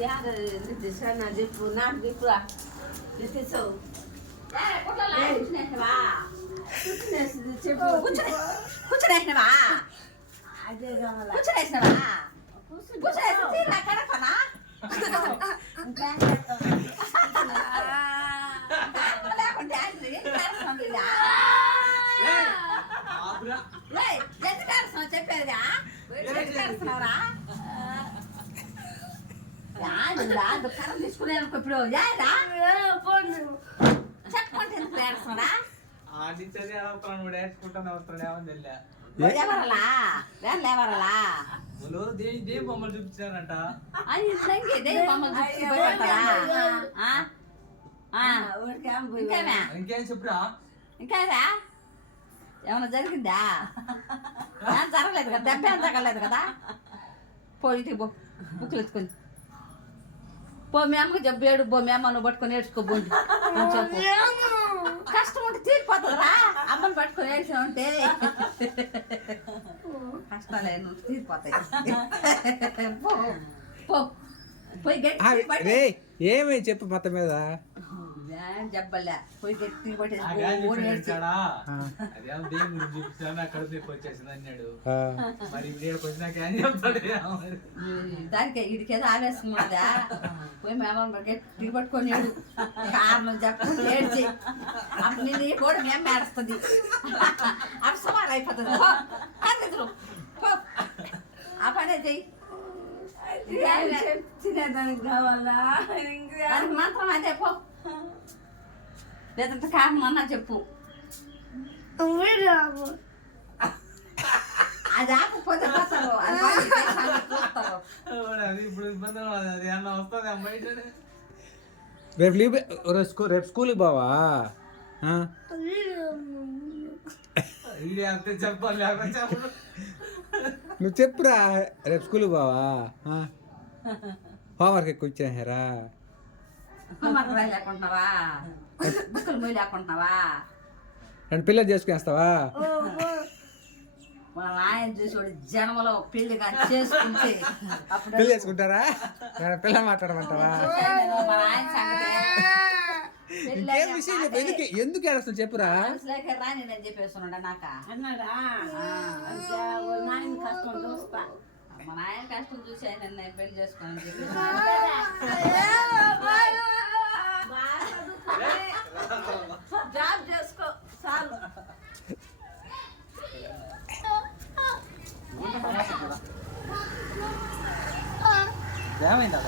ಯಾರು ಸಣ್ಣ ಜಿಪ್ಪು ನಾಲ್ಕು ಜಿಪ್ಪು ಜಿಪ್ಪಿಸು చెప్పు కూర్చునేసినవా అదే కూర్చునేసినవా కూర్చునేసి తీరా కడపనా లేకుంటే ఎందుకు ఆడుతున్నావు చెప్పేదిగా ఎందుకు ఆడుతున్నావురా కరం తీసుకునే ఇప్పుడు చెప్పండి ఎందుకు ఏడుస్తున్నారా బొమ్మలు చూపించారంట ఇంకేం చెప్పురా ఇంకారా ఏమన్నా జరిగిందా జరగలేదు కదా దెబ్బ ఏం తగలేదు కదా పోయి బుక్కులు ఎత్తుకొని పో మీ అమ్మకి జబ్బేడు బో మీ అమ్మ నువ్వు పట్టుకొని ఏడ్చుకోబోండి కష్టం ఉంటే తీరిపోతుందిరా అమ్మని పట్టుకొని ఏడ్చా ఉంటే కష్టాలు తీరిపోతాయి పోయి గట్టి ఏమై చెప్పు మొత్తం మీద జబ్బలే పోయి గట్టి దానికి ఇడికేదో ఆవేశం ఉందా పోయి మేము గట్టి పట్టుకొని ఏడు కారణం చెప్పి ఏడ్చి అప్పుడు నేను కూడా మేము ఏడుస్తుంది అప్పుడు సుమారు అయిపోతుంది ఆ పనే చెయ్యి తినేదానికి కావాలా దానికి మాత్రం అదే పో లేదంటే కారణం అన్నా చెప్పు అది ఆకపోతే పోతారు ఇప్పుడు ఇబ్బందులు అది అన్న వస్తుంది అమ్మాయి రేపు స్కూల్కి బావా అంతే చెప్పాలి చెప్పు నువ్వు చెప్పురా రేపు స్కూల్కి బావా హోంవర్క్ ఎక్కువ ఇచ్చారా లేకుంటున్నావా బుక్కులు మొయ్యి లేకుంటున్నావా రెండు పిల్లలు చేసుకునేస్తావా మన ఆయన చూసి జన్మలో పెళ్లిగా చేసుకుంటే అప్పుడు పెళ్లి చేసుకుంటారా పిల్ల మాట్లాడమంటావా మన ఆయన సంగతి ఇంకేం విషయం చెప్పు ఎందుకు ఏడుస్తావు చెప్పురా రాని నేను చెప్పేస్తున్నాడా నాక కష్టం చూస్తా మన ఆయన కష్టం చూసి ఆయన నేను పెళ్లి చేసుకోని చెప్పి జాబ్ చేసుకో చాలు ఏమైందా